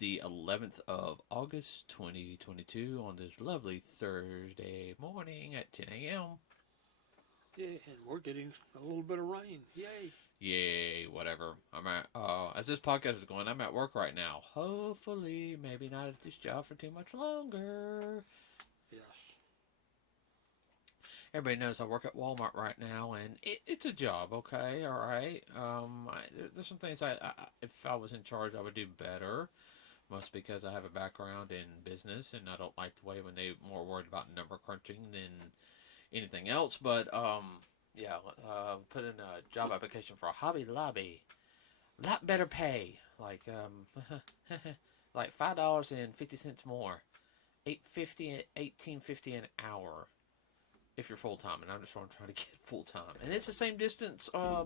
the 11th of August 2022 on this lovely Thursday morning at 10 a.m. Yeah, and we're getting a little bit of rain. Yay. Yay, whatever. I'm at, as this podcast is going, I'm at work right now. Hopefully, maybe not at this job for too much longer. Yes. Everybody knows I work at Walmart right now, and it's a job, okay? All right. There's some things if I was in charge, I would do better. Mostly because I have a background in business, and I don't like the way when they're more worried about number crunching than anything else. But, yeah, put in a job application for a Hobby Lobby. Lot better pay. Like, like $5.50 more. $18.50 an hour. If you're full time, and I'm just trying to get full time, and it's the same distance. I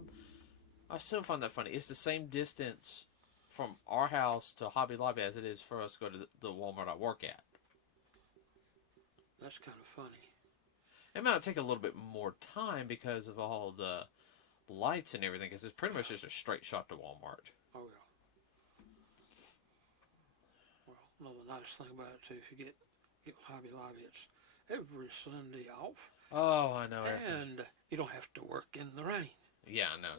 still find that funny. It's the same distance from our house to Hobby Lobby as it is for us to go to the Walmart I work at. That's kind of funny. It might take a little bit more time because of all the lights and everything, because it's pretty much just a straight shot to Walmart. Oh yeah. Well, another nice thing about it too, if you get Hobby Lobby, it's every Sunday off. Oh, I know. And you don't have to work in the rain. Yeah, I know.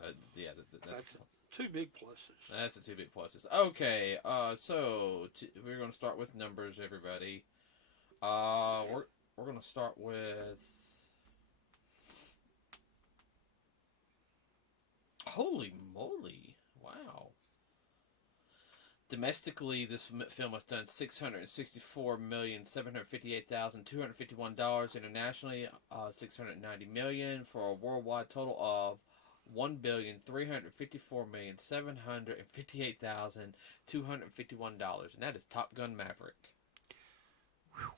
That's two big pluses. That's the two big pluses. Okay, so we're going to start with numbers, everybody. We're going to start with... Holy moly. Wow. Domestically, this film has done $664,758,251. Internationally, $690 million, for a worldwide total of $1,354,758,251, and that is Top Gun Maverick. Whew.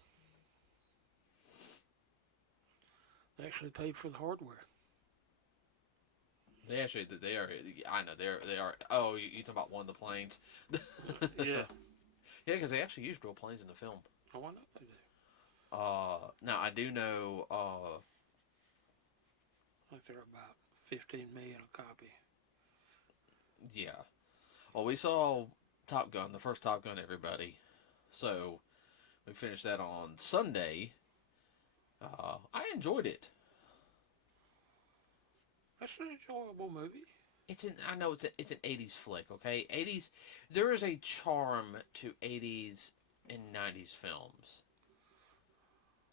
They actually paid for the hardware. They are. I know they are. Oh, you talking about one of the planes? Yeah. Yeah, because they actually used real planes in the film. Oh, I know they do. Now I do know. I think they're about $15 million a copy. Yeah. Well, we saw Top Gun, the first Top Gun, everybody. So we finished that on Sunday. I enjoyed it. That's an enjoyable movie. I know it's an 80s flick, okay? 80s, there is a charm to 80s and 90s films.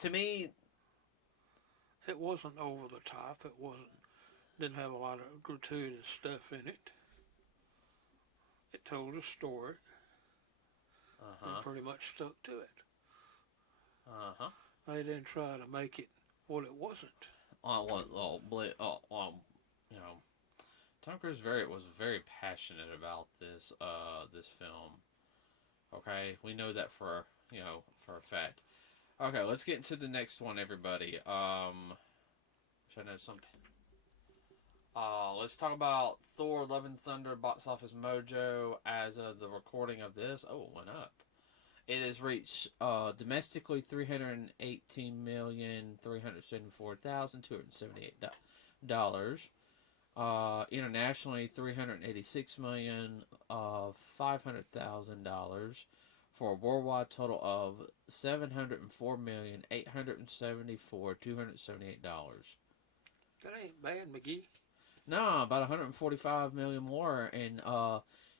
To me, it wasn't over the top. Didn't have a lot of gratuitous stuff in it. It told a story. And pretty much stuck to it. They didn't try to make it what it wasn't. You know, Tom Cruise was very passionate about this film. Okay, we know that for a fact. Okay, let's get into the next one, everybody. Which I know some. Let's talk about Thor: Love and Thunder box office mojo as of the recording of this. Oh, it went up. It has reached domestically $318,374,278. Internationally, $386,500,000 for a worldwide total of $704,874,278. That ain't bad, McGee. No, about 145 million more, and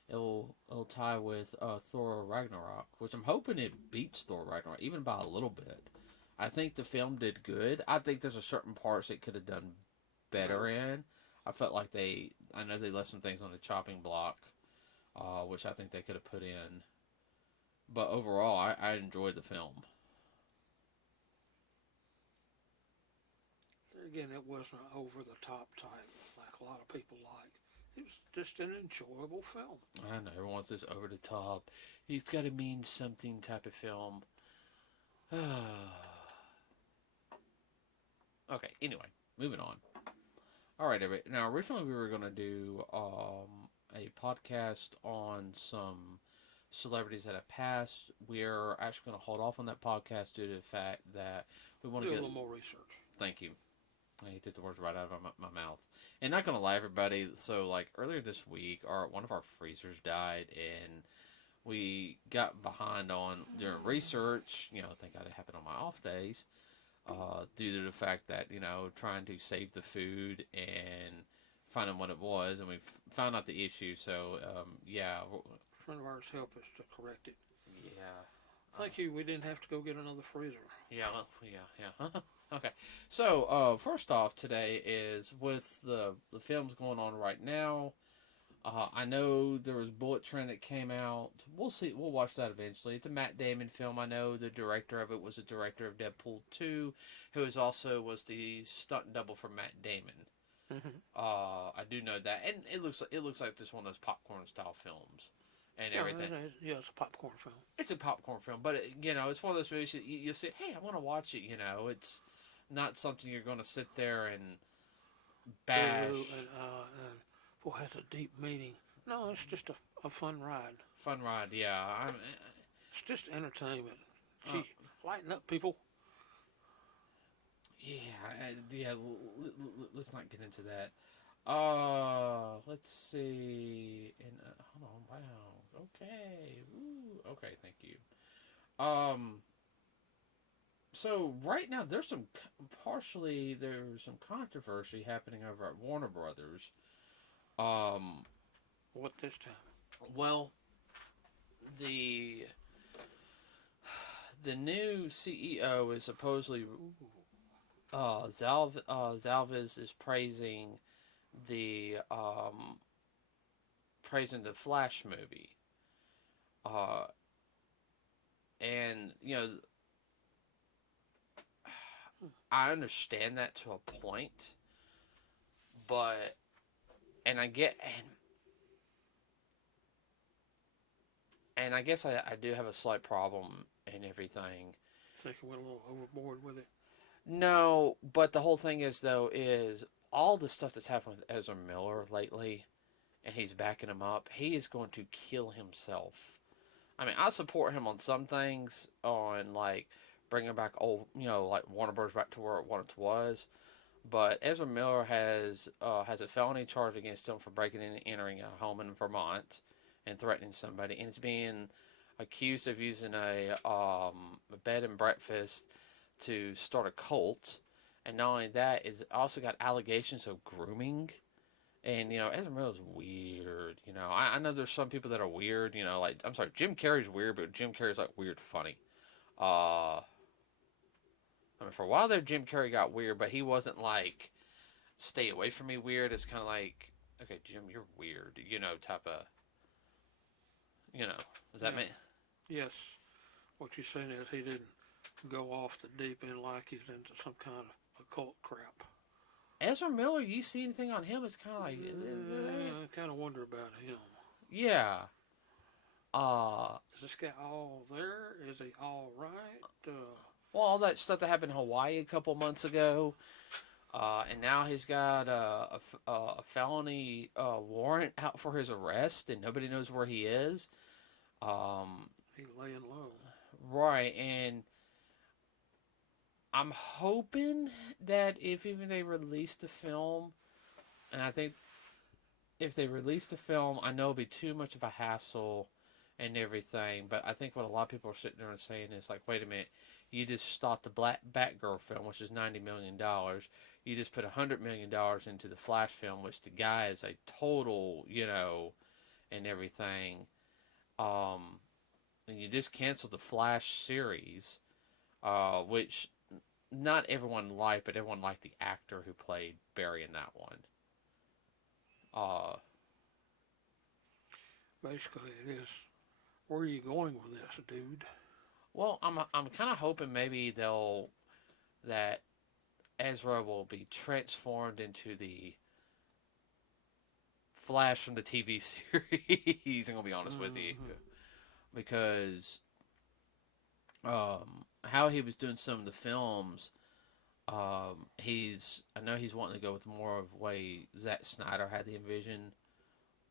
it'll tie with Thor Ragnarok, which I'm hoping it beats Thor Ragnarok, even by a little bit. I think the film did good. I think there's a certain parts it could have done better in. I felt like I know they left some things on the chopping block, which I think they could have put in. But overall, I enjoyed the film. Again, it wasn't an over-the-top type like a lot of people like. It was just an enjoyable film. I know, everyone wants this over-the-top, it's got to mean something type of film. Okay, anyway, moving on. Alright, everybody. Now, originally we were going to do a podcast on some celebrities that have passed. We're actually going to hold off on that podcast due to the fact that we want to do get a little more research. Thank you. He took the words right out of my mouth. And not going to lie, everybody, so, like, earlier this week, one of our freezers died, and we got behind on during research. I think that happened on my off days, due to the fact that trying to save the food and finding what it was, and we found out the issue. So yeah, A friend of ours helped us to correct it. yeah. Thank you. We didn't have to go get another freezer. Yeah, well, yeah. Okay. So, first off, today is with the films going on right now. I know there was Bullet Train that came out. We'll see. We'll watch that eventually. It's a Matt Damon film. I know the director of it was the director of Deadpool 2, who is also was the stunt double for Matt Damon. Mm-hmm. I do know that, and it looks like this one of those popcorn style films and Yeah, everything. yeah, it's a popcorn film. It's a popcorn film, but it's one of those movies that you say, "Hey, I want to watch it." It's not something you're going to sit there and bash. Boo, and boy, that's a deep meaning. No, it's just a fun ride. Fun ride, yeah. It's just entertainment. Gee, lighten up, people. Yeah. Let's not get into that. Let's see. And hold on. Wow. Okay. Ooh. Okay. Thank you. Um. So right now there's some controversy happening over at Warner Brothers. Um. What this time? Well, the the new CEO is supposedly Zalviz is the praising the Flash movie, uh, and I understand that to a point, but and I get and I guess I do have a slight problem and everything. Think I went a little overboard with it. No, but the whole thing is all the stuff that's happened with Ezra Miller lately, and he's backing him up. He is going to kill himself. I mean, I support him on some things, on like bringing back old, like Warner Bros. Back to where it once was. But Ezra Miller has a felony charge against him for breaking and entering a home in Vermont and threatening somebody, and is being accused of using a bed and breakfast to start a cult. And not only that, is also got allegations of grooming. And Ezra Miller's weird. I know there's some people that are weird. Like, I'm sorry, Jim Carrey's weird, but Jim Carrey's like weird funny. I mean, for a while there, Jim Carrey got weird, but he wasn't like stay away from me weird. It's kind of like, okay, Jim, you're weird. Type of. Does that mean? Yes. What you're saying is he didn't go off the deep end like he's into some kind of occult crap. Ezra Miller, you see anything on him? It's kind of like, I kind of wonder about him. yeah. Is this guy all there? Is he all right? Well, all that stuff that happened in Hawaii a couple months ago, and now he's got a felony warrant out for his arrest, and nobody knows where he is. He's laying low. Right, and I'm hoping that if even they release the film, and I think if they release the film, I know it'll be too much of a hassle and everything, but I think what a lot of people are sitting there and saying is like, wait a minute, you just stopped the Black Batgirl film, which is $90 million. You just put $100 million into the Flash film, which the guy is a total, and everything. And you just canceled the Flash series, which not everyone liked, but everyone liked the actor who played Barry in that one. Basically, it is. Where are you going with this, dude? Well, I'm kind of hoping maybe that Ezra will be transformed into the Flash from the TV series. I'm gonna be honest with you, because how he was doing some of the films, I know he's wanting to go with more of the way Zack Snyder had the envision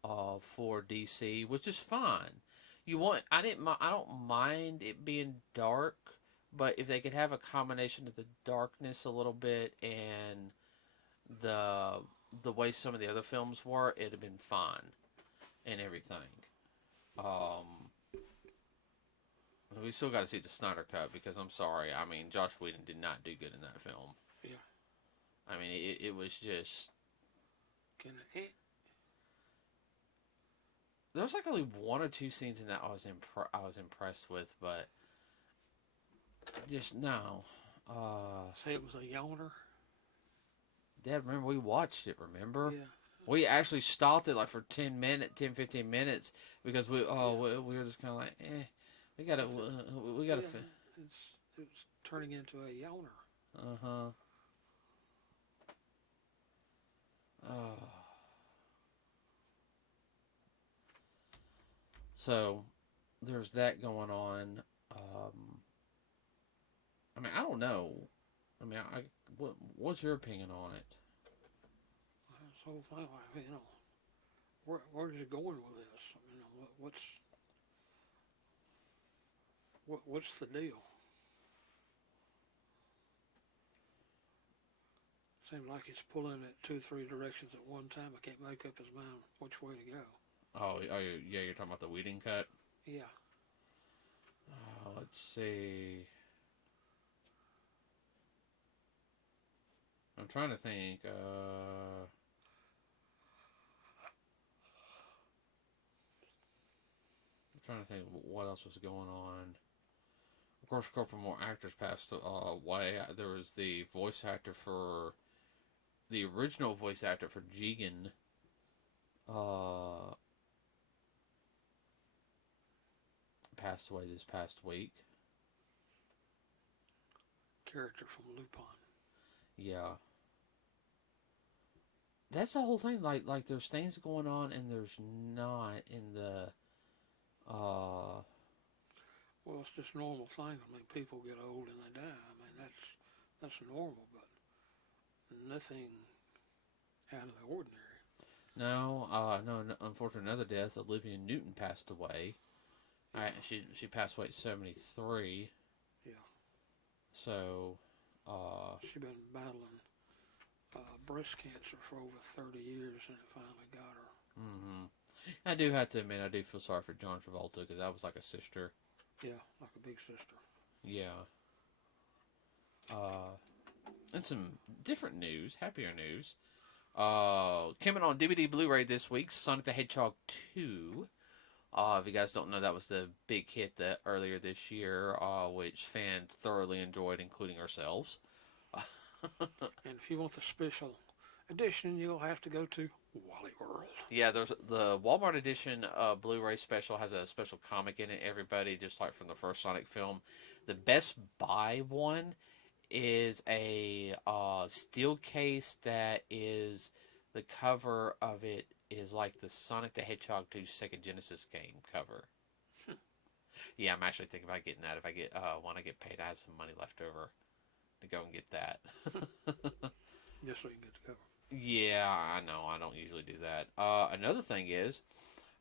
for DC, which is fine. I don't mind it being dark, but if they could have a combination of the darkness a little bit and the way some of the other films were, it'd have been fine and everything. We still got to see the Snyder Cut because I'm sorry. I mean, Josh Whedon did not do good in that film. Yeah. I mean, it was just. Can it? There was like only one or two scenes in that I was impressed with, but just no. Say it was a yawner. Dad, remember we watched it? Remember? Yeah. We actually stopped it like for 15 minutes because we were just kind of like, we gotta Yeah, it was turning into a yawner. uh-huh. Oh. So there's that going on. I mean, I don't know. I mean, what's your opinion on it? This whole thing, like, where is it going with this? I mean, what's the deal? Seems like he's pulling it 2-3 directions at one time. I can't make up his mind which way to go. Oh, yeah, you're talking about the Whedon cut? Yeah. Let's see. I'm trying to think. I'm trying to think what else was going on. Of course, a couple more actors passed away. There was the voice actor for the original voice actor for Jigen. Passed away this past week. Character from Lupin. Yeah. That's the whole thing. Like there's things going on and there's not in the. Well, it's just normal things. I mean, people get old and they die. I mean, that's normal, but nothing out of the ordinary. No, unfortunately, another death. Olivia Newton passed away. Yeah. She passed away at 73. Yeah. So, She's been battling breast cancer for over 30 years, and it finally got her. mm-hmm. I do have to admit, I do feel sorry for John Travolta because that was like a sister. Yeah, like a big sister. Yeah. And some different news, happier news. Coming on DVD Blu-ray this week, Sonic the Hedgehog 2. If you guys don't know, that was the big hit that earlier this year, which fans thoroughly enjoyed, including ourselves. And if you want the special edition, you'll have to go to Wally World. Yeah, there's the Walmart edition Blu-ray special has a special comic in it. Everybody, just like from the first Sonic film. The Best Buy one is a steel case that is the cover of it is like the Sonic the Hedgehog 2 Sega Genesis game cover. Yeah, I'm actually thinking about getting that. If I get when I get paid, I have some money left over to go and get that. Just so you can get the cover. Yeah, I know. I don't usually do that. Another thing is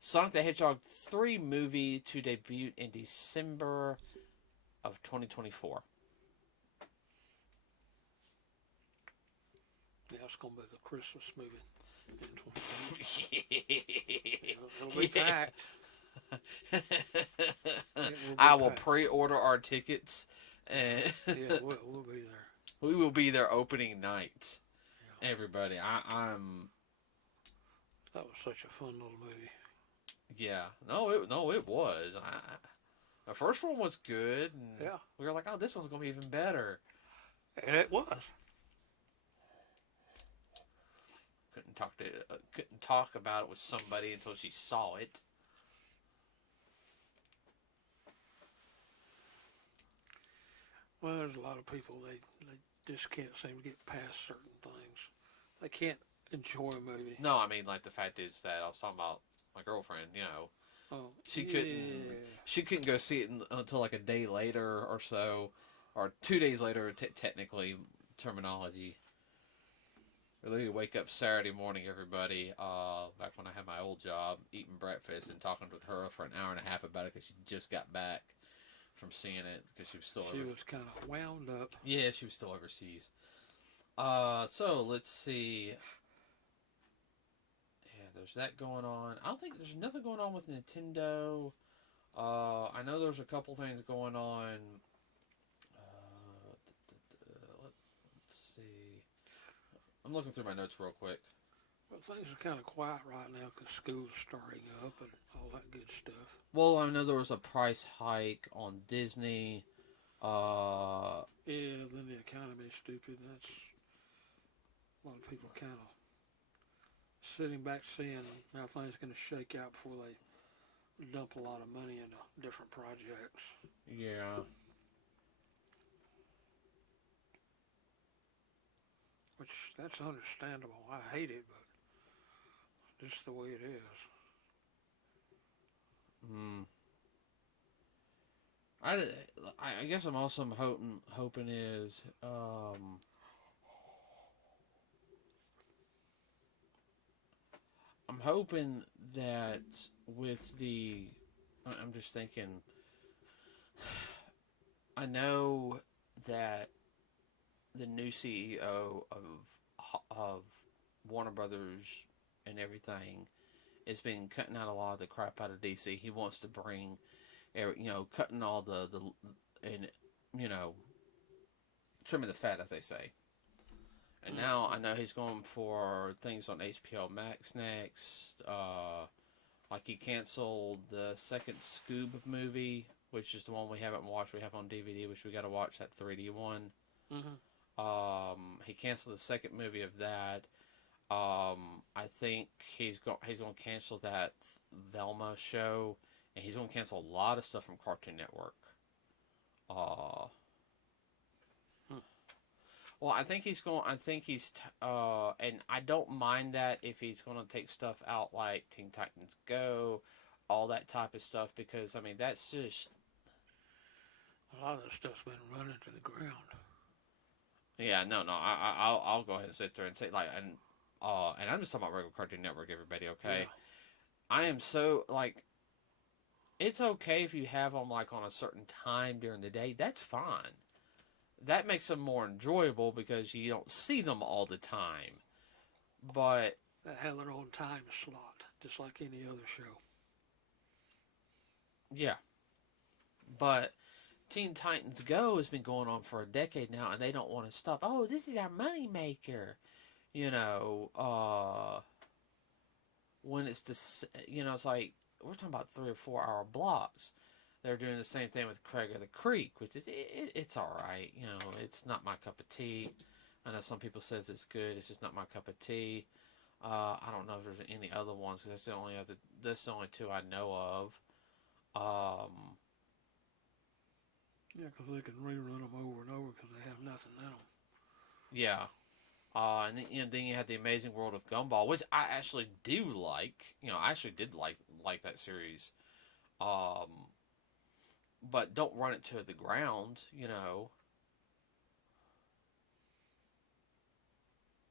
Sonic the Hedgehog 3 movie to debut in December of 2024. Yeah, it's going to be the Christmas movie in 2024. It'll be packed. I will pre-order our tickets. And yeah, we'll be there. We will be there opening night. Yeah. Everybody, I'm. That was such a fun little movie. Yeah, it was. The first one was good. And yeah, we were like, oh, this one's gonna be even better. And it was. Couldn't talk about it with somebody until she saw it. Well, there's a lot of people they just can't seem to get past certain things. They can't enjoy a movie. No, I mean, like the fact is that I was talking about my girlfriend. She couldn't go see it until like a day later or so, or 2 days later. Technically, terminology. Really wake up Saturday morning, everybody. Back when I had my old job, eating breakfast and talking with her for an hour and a half about it because she just got back from seeing it because she was still. She was kind of wound up. Yeah, she was still overseas. So let's see. Yeah, there's that going on. I don't think there's nothing going on with Nintendo. I know there's a couple things going on. Let's see. I'm looking through my notes real quick. Well, things are kind of quiet right now because school's starting up and all that good stuff. Well, I know there was a price hike on Disney. Uh, Yeah, then the economy's stupid. That's a lot of people kind of sitting back seeing how things are going to shake out before they dump a lot of money into different projects. yeah. Which that's understandable. I hate it, but just the way it is. Hmm. I, I guess I'm also hoping is I'm hoping that with the I'm just thinking I know that the new CEO of Warner Brothers and everything has been cutting out a lot of the crap out of DC. He wants to bring, cutting all the and you know trimming the fat, as they say. And now I Mm-hmm. know he's going for things on HBO Max next. Like he canceled the second Scoob movie, which is the one we haven't watched. We have on DVD, which we got to watch that 3D one. Mm-hmm. He canceled the second movie of that. I think he's going to cancel that Velma show, and he's going to cancel a lot of stuff from Cartoon Network. Uh, well, I think he's going. I think he's. And I don't mind that if he's going to take stuff out like Teen Titans Go, all that type of stuff, because I mean that's just. A lot of that stuff's been running to the ground. Yeah, no, no. I'll go ahead and sit there and say like and I'm just talking about regular Cartoon Network, everybody. Yeah. Okay, I am so like it's okay if you have them like on a certain time during the day. That's fine. That makes them more enjoyable because you don't see them all the time. But That have their own time slot, just like any other show. yeah, but Teen Titans Go has been going on for a decade now, and they don't want to stop. Oh, this is our money maker. You know, when it's it's like we're talking about 3 or 4 hour blocks. They're doing the same thing with Craig of the Creek, which is it's all right. It's not my cup of tea. I know some people says it's good. It's just not my cup of tea. I don't know if there's any other ones because that's the only two I know of. Um, Yeah, because they can rerun them over and over because they have nothing in them. yeah. And then you had the Amazing World of Gumball, which I actually do like. I actually did like that series. Um, but don't run it to the ground.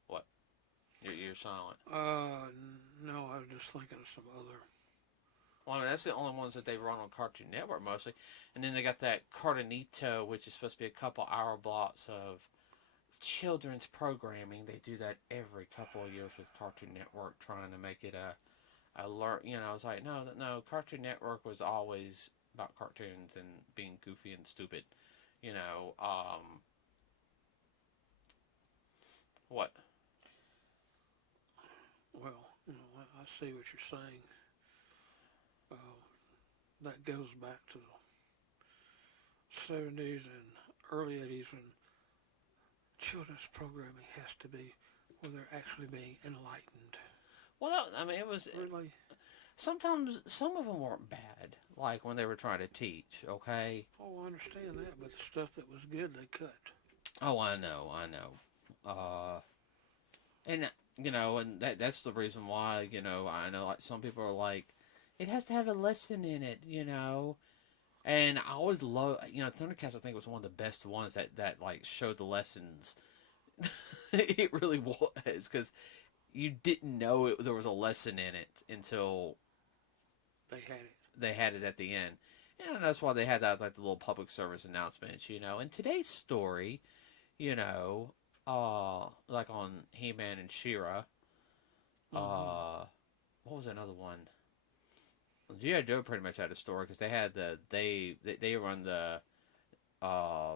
What? You're silent. No, I was just thinking of some other. Well, I mean, that's the only ones that they run on Cartoon Network mostly. And then they got that Cartonito, which is supposed to be a couple hour blocks of children's programming. They do that every couple of years with Cartoon Network, trying to make it a learn. It's like no, no. Cartoon Network was always about cartoons and being goofy and stupid. You know, what? Well, I see what you're saying. Uh, that goes back to the 70s and early 80s when children's programming has to be where they're actually being enlightened. Well, I mean, it was Really? sometimes some of them weren't bad, like when they were trying to teach. Okay. Oh, I understand that, but the stuff that was good they cut. Oh, I know. And and that's the reason why I know like some people are like, it has to have a lesson in it. And I always love Thundercats. I think was one of the best ones that like showed the lessons. It really was because you didn't know there was a lesson in it until They had it. they had it at the end. And that's why they had that like the little public service announcements. In today's story, like on He-Man and She-Ra, Mm-hmm. what was another one? G.I. Joe pretty much had a story because they had they run the uh,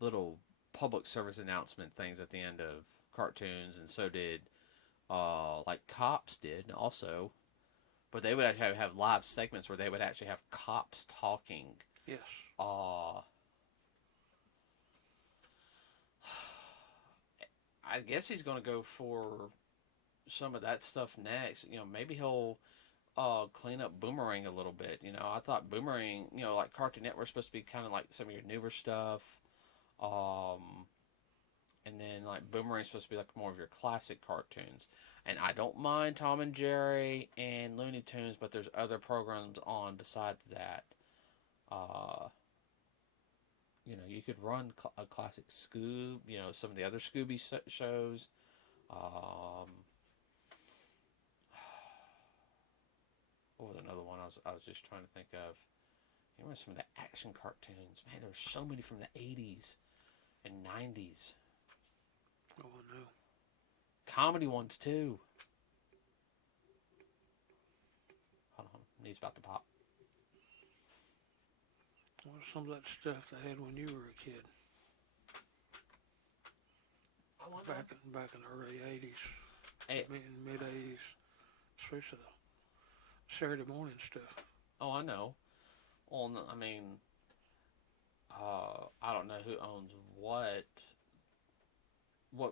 little public service announcement things at the end of cartoons, and so did like cops did also. But they would actually have live segments where they would actually have cops talking. Yes. I guess he's going to go for some of that stuff next. Maybe he'll clean up Boomerang a little bit. I thought Boomerang, like Cartoon Network, was supposed to be kind of like some of your newer stuff. Um, and then like Boomerang's supposed to be like more of your classic cartoons. And I don't mind Tom and Jerry and Looney Tunes, but there's other programs on besides that. Uh, you could run a classic Scoob. Some of the other Scooby shows. Um, what was another one I was just trying to think of? Some of the action cartoons. Man, there's so many from the 80s and 90s. Oh, I know. Comedy ones too. Hold on, knee's about to pop. What some of that stuff they had when you were a kid? Back in the early '80s, mid '80s, especially the Saturday morning stuff. Oh, I know. Well, I mean, I don't know who owns what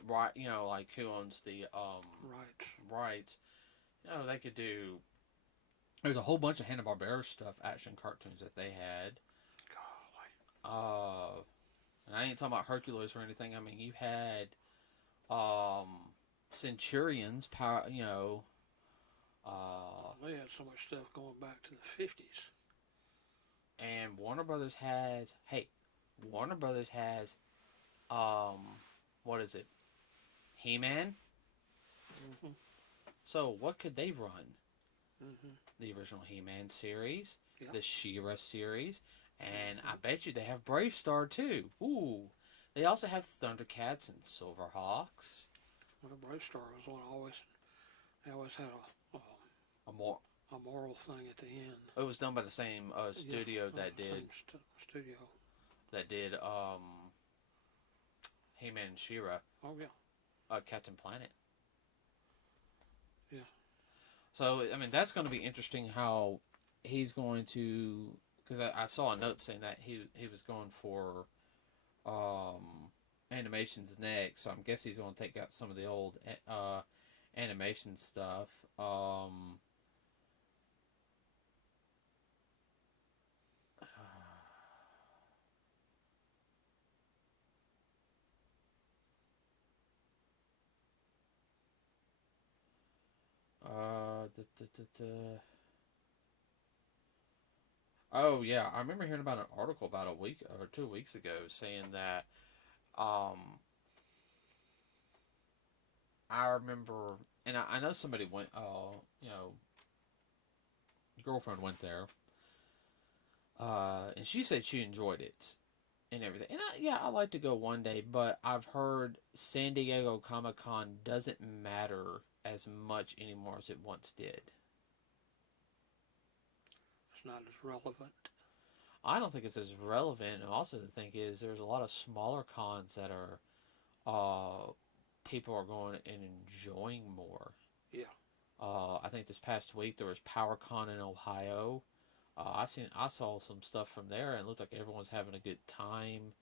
right, like who owns the rights. They could do. There's a whole bunch of Hanna-Barbera stuff, action cartoons that they had. Golly. And I ain't talking about Hercules or anything. I mean, you had Centurions, power. They had so much stuff going back to the '50s. And Warner Brothers has. Hey, Warner Brothers has. What is it? He-Man. Mm-hmm. So what could they run? Mm-hmm. The original He-Man series, Yeah. the She-Ra series, and I bet you they have Brave Star too. Ooh, they also have Thundercats and Silverhawks. Well, Brave Star was one they always had A more. a moral thing at the end. It was done by the same studio Yeah, that did studio. that did He-Man and She-Ra. Oh yeah. Captain Planet. Yeah. So I mean that's going to be interesting how he's going to, because I saw a note saying that he was going for animations next. So I'm guessing he's going to take out some of the old animation stuff. Da, da, da, da. Oh yeah, I remember hearing about an article about a week or 2 weeks ago saying that I remember, and I know somebody went, girlfriend went there, and she said she enjoyed it and everything. And I like to go one day, but I've heard San Diego Comic-Con doesn't matter as much anymore as it once did. It's not as relevant. I don't think it's as relevant, and also the thing is there's a lot of smaller cons that are people are going and enjoying more. Yeah. I think this past week there was PowerCon in Ohio. I saw some stuff from there, and it looked like everyone's having a good time.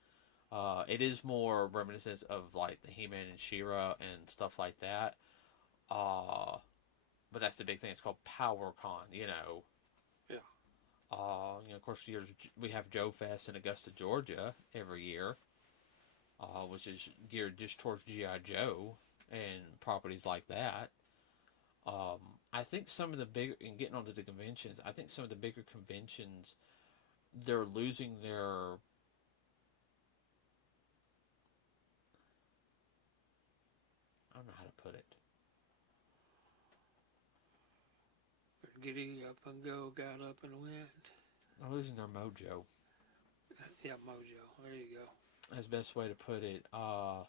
It is more reminiscent of like the He-Man and She-Ra and stuff like that. But that's the big thing. It's called PowerCon. Yeah. Of course, we have Joe Fest in Augusta, Georgia, every year, which is geared just towards G.I. Joe and properties like that. I think some of the bigger, and getting onto the conventions, I think some of the bigger conventions, they're losing their, I don't know how to put it. Giddy up and go, got up and went. They're losing their mojo. Yeah, mojo. There you go. That's the best way to put it. Well,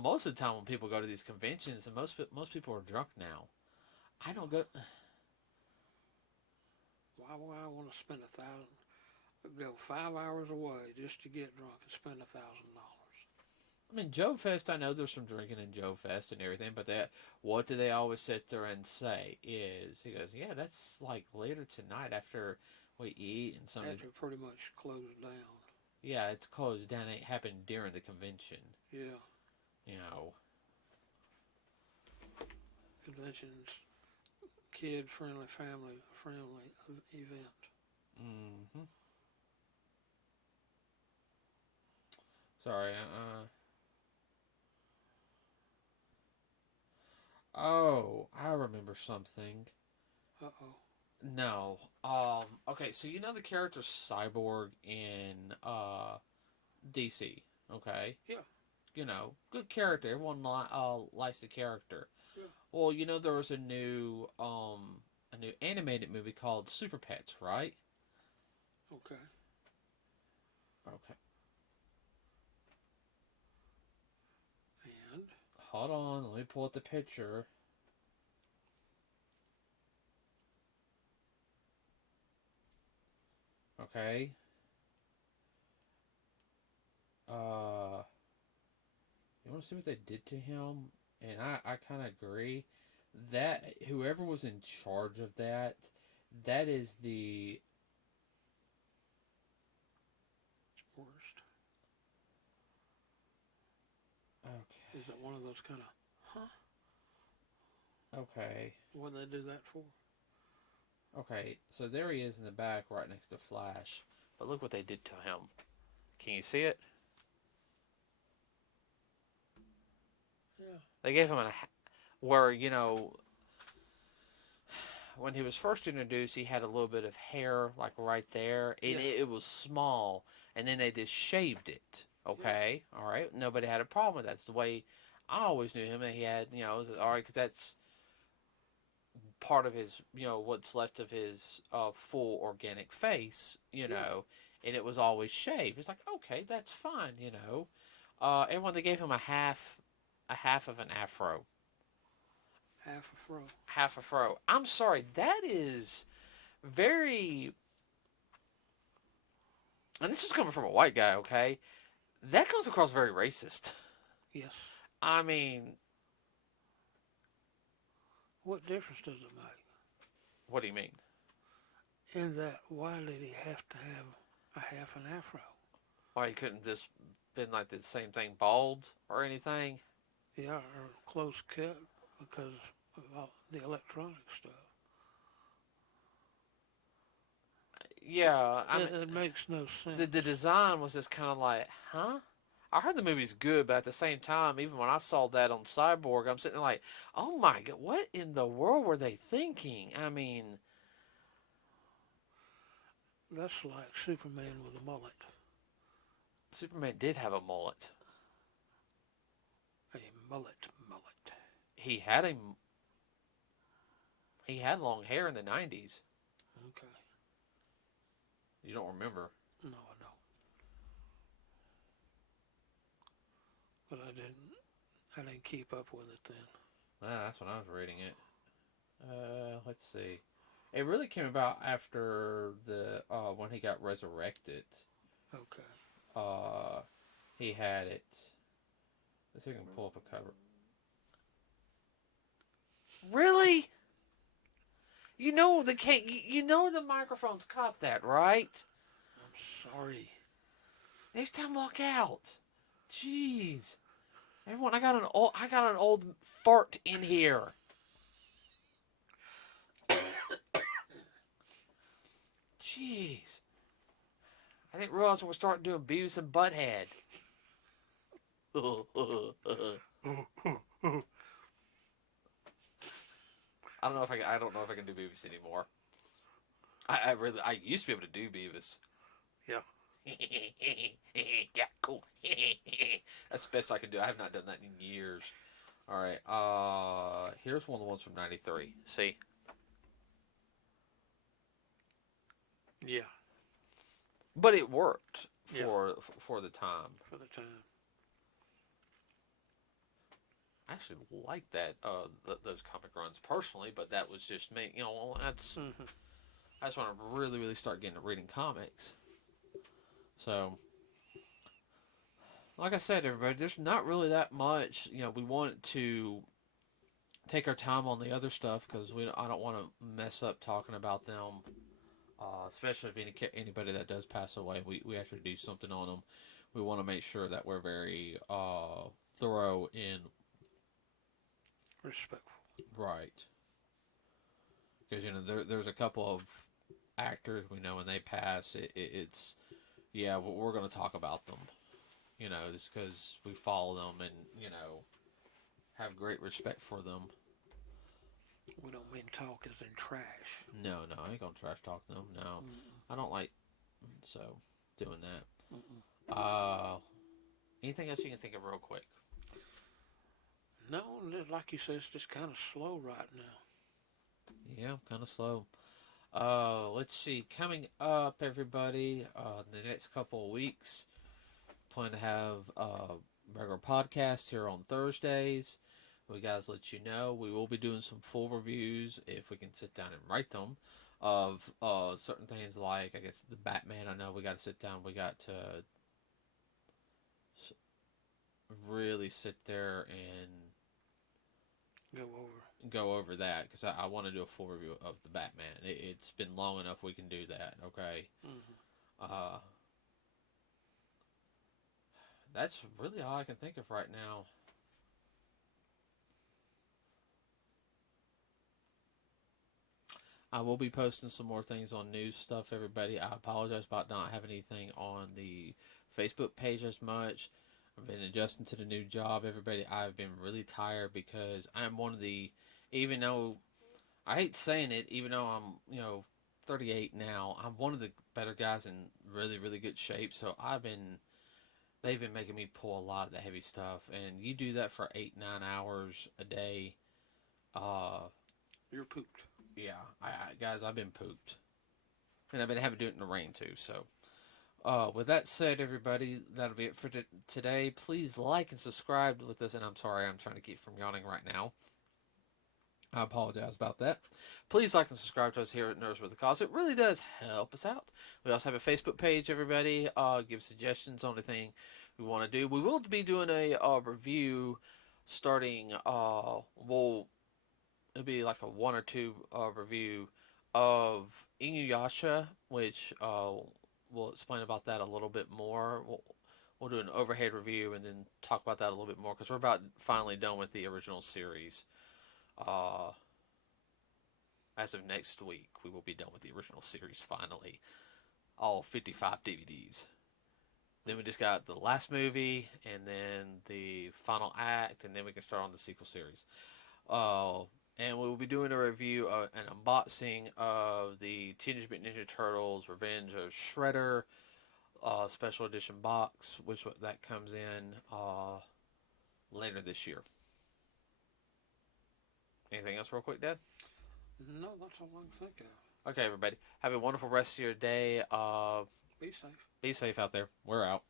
most of the time when people go to these conventions, and most people are drunk now. I don't go. Why would I want to spend go 5 hours away just to get drunk and spend $1,000? I mean, Joe Fest, I know there's some drinking in Joe Fest and everything, but what do they always sit there and say is, he goes, yeah, that's like later tonight after we eat and some. After it pretty much closed down. Yeah, it's closed down. It happened during the convention. Yeah. You know. Conventions, kid friendly, family friendly event. Mm-hmm. Sorry. Oh, I remember something. Uh-oh. No. Okay, so you know the character Cyborg in DC, okay? Yeah. You know, good character. Everyone likes the character. Yeah. Well, you know there was a new animated movie called Super Pets, right? Okay. Okay. And Hold on, let me pull up the picture. Okay. You want to see what they did to him? And I kind of agree that whoever was in charge of that, that is the worst. okay. Is it one of those kind of, huh? Okay. What did they do that for? Okay. So there he is in the back, right next to Flash. But look what they did to him. Can you see it? Yeah. They gave him where when he was first introduced, he had a little bit of hair like right there, and Yeah. it was small, and then they just shaved it. Okay, yeah. All right, nobody had a problem with that. That's the way I always knew him. That he had, it was all right because that's part of his, what's left of his full organic face, and it was always shaved. It's like, okay, that's fine, everyone, they gave him a half of an afro. Half a fro. Half a fro. I'm sorry, that is very, and this is coming from a white guy, okay? That comes across very racist. Yes. I mean, what difference does it make? What do you mean? In that, why did he have to have a half an afro? Why he couldn't just been like the same thing, bald or anything? Yeah, or close cut because of all the electronic stuff. Yeah, it makes no sense. The design was just kind of like, huh? I heard the movie's good, but at the same time, even when I saw that on Cyborg, I'm sitting there like, oh my god, what in the world were they thinking? I mean, that's like Superman with a mullet. Superman did have a mullet. A mullet. He had long hair in the 90s. Okay. You don't remember? No, I don't. But I didn't keep up with it then. That's when I was reading it. Let's see. It really came about after the when he got resurrected. Okay. He had it. Let's see if I can pull up a cover. Really? You know the microphones caught that, right? I'm sorry. Next time, walk out. Jeez, everyone, I got an old fart in here. Jeez, I didn't realize we were starting doing Beavis and Butthead. I don't know if I can do Beavis anymore. I used to be able to do Beavis. Yeah. Yeah, cool. That's the best I can do. I have not done that in years. All right. Here's one of the ones from '93. See. Yeah. But it worked for the time. For the time. I actually like that those comic runs personally, but that was just me. That's I just want to really, really start getting to reading comics. So, like I said, everybody, there's not really that much. We want to take our time on the other stuff because I don't want to mess up talking about them. Especially if anybody that does pass away, we actually do something on them. We want to make sure that we're very thorough in Respectful. right, because there's a couple of actors we know when they pass, it's yeah, we're going to talk about them. Just because we follow them and have great respect for them. We don't mean talk as in trash. No, I ain't gonna trash talk them. No, I don't like doing that. Anything else you can think of real quick? No, like you said, it's just kind of slow right now. Yeah, kind of slow. Let's see. Coming up, everybody, in the next couple of weeks, plan to have a regular podcast here on Thursdays. We guys let you know we will be doing some full reviews if we can sit down and write them of certain things like I guess the Batman. I know we got to sit down. We got to really sit there and go over that because I want to do a full review of the Batman. It's been long enough we can do that. Okay. That's really all I can think of right now. I will be posting some more things on news stuff, everybody. I apologize about not having anything on the Facebook page as much. I've been adjusting to the new job, everybody. I've been really tired because I'm one of the, even though, I hate saying it, even though I'm, 38 now, I'm one of the better guys in really, really good shape. So they've been making me pull a lot of the heavy stuff. And you do that for 8-9 hours a day. You're pooped. Yeah, guys, I've been pooped. And I've been having to do it in the rain, too. So, with that said, everybody, that'll be it for today. Please like and subscribe with us. And I'm sorry, I'm trying to keep from yawning right now. I apologize about that. Please like and subscribe to us here at NerdsWithACause. It really does help us out. We also have a Facebook page, everybody. Give suggestions on anything we want to do. We will be doing a review starting, it'll be like a 1 or 2 review of Inuyasha, which we'll explain about that a little bit more. We'll do an overhead review and then talk about that a little bit more because we're about finally done with the original series. As of next week, we will be done with the original series finally. All 55 DVDs. Then we just got the last movie and then the final act, and then we can start on the sequel series. And we will be doing a review, an unboxing of the Teenage Mutant Ninja Turtles Revenge of Shredder special edition box, which that comes in later this year. Anything else real quick, Dad? No, that's all I can think of. Okay, everybody. Have a wonderful rest of your day. Be safe. Be safe out there. We're out.